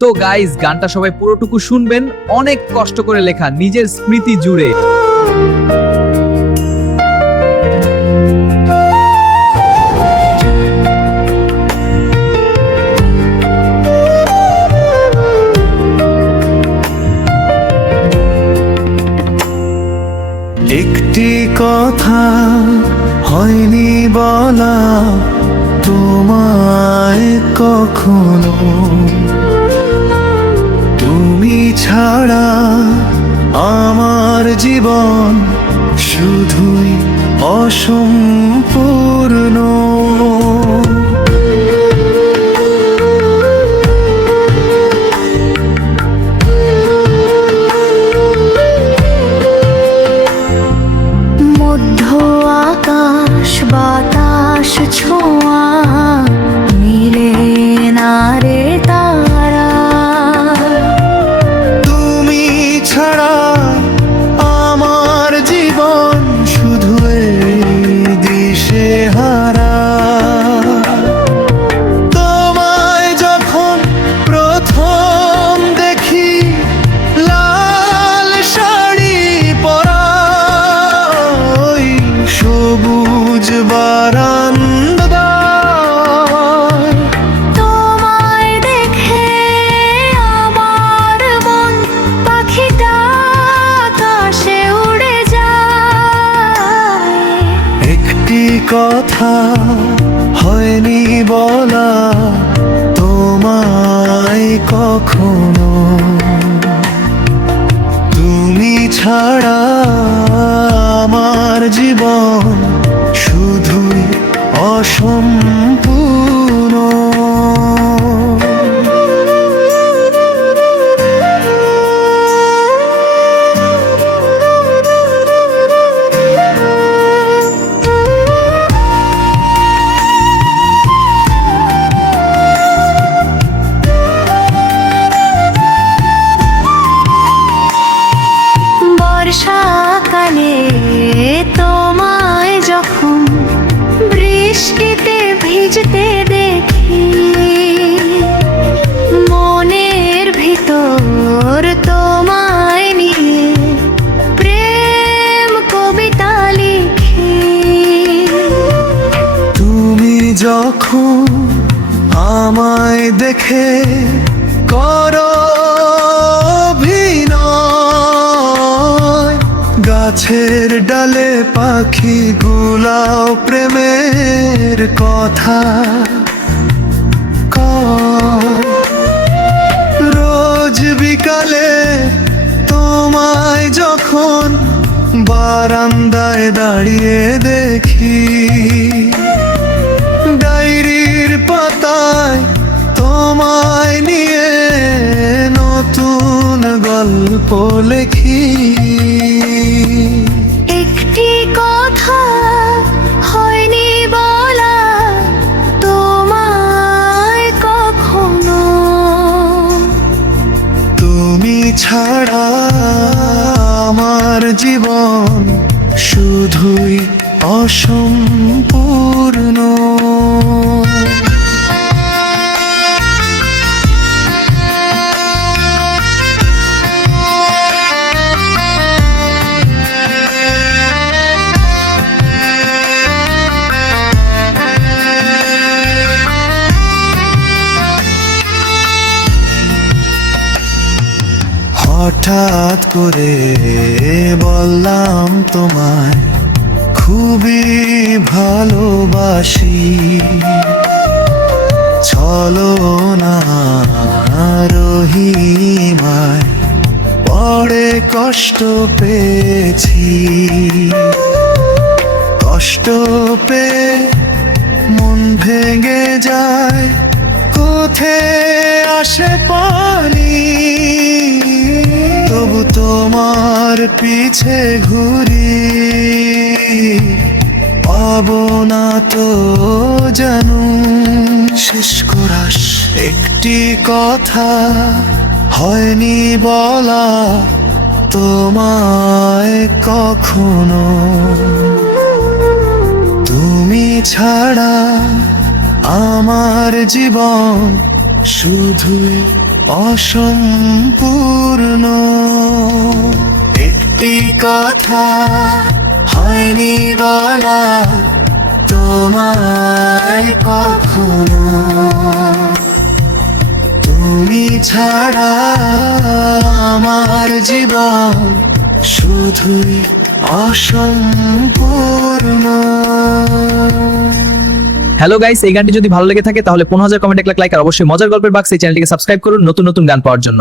তো গাইস, গানটা সবাই পুরোটুকু শুনবেন, অনেক কষ্ট করে লেখা, নিজের স্মৃতি জুড়ে। একটি কথা হয়নি বলা তোমায় কখনো, তুমি ছাড়া আমার জীবন শুধুই অসম্পূর্ণ। মধ্য আকাশ বাতাস ছোঁয়া মিলে না রে তারা, তুমি ছাড়া আমার জীবন শুধু দিশেহারা। তোমায় যখন প্রথম দেখি লাল শাড়ি পরা ওই সবুজ বারান্দায়, তোমায় দেখে আমার মন পাখিটা আকাশে উড়ে যায়। একটি কথা হয়নি বলা তোমায় কখনো, তুমি ছাড়া আমার জীবন শুধুই অসম্পূর্ণ। বর্ষাকালে তোমায় যখন বৃষ্টিতে ভিজতে দেখি, মনের ভিতর তোমায় নিয়ে প্রেম কবিতা লিখি। তুমি যখন আমায় দেখে করো অভিনয়, গাছের ডালে পাখি গুলাও প্রেমের কথা কয়। রোজ বিকালে তোমায় যখন বারান্দায় দাঁড়িয়ে দেখি, ডায়েরির পাতায় তোমায় নিয়ে নতুন গল্প লেখি। একটি কথা হয়নি বলা তোমায় কখনো, তুমি ছাড়া আমার জীবন শুধুই অসম্পূর্ণ। হঠাৎ করে বললাম তোমায় খুবই ভালোবাসি, চলো না রহিমায় পড়ে কষ্ট পেয়েছি। কষ্ট পেয়ে মন ভেঙে যায়, কোথায় আসে পানি, তবু তোমার পিছে ঘুরি, পাবো না তো জানু শেষ করাস। একটি কথা হয়নি বলা তোমায় কখনো, তুমি ছাড়া আমার জীবন শুধুই অসম্পূর্ণ। একটি কথা হয়নি বলা তোমায় কখনো, তুমি ছাড়া আমার জীবন শুধুই অসম্পূর্ণ। হ্যালো গাইস, এই গানটি যদি ভালো লেগে থাকে তাহলে 15,000 কমেন্ট, 1 লাখ লাইক আর অবশ্যই মজার গল্পের বাক্স এই চ্যানেলটিকে সাবস্ক্রাইব করুন নতুন নতুন গান পাওয়ার জন্য।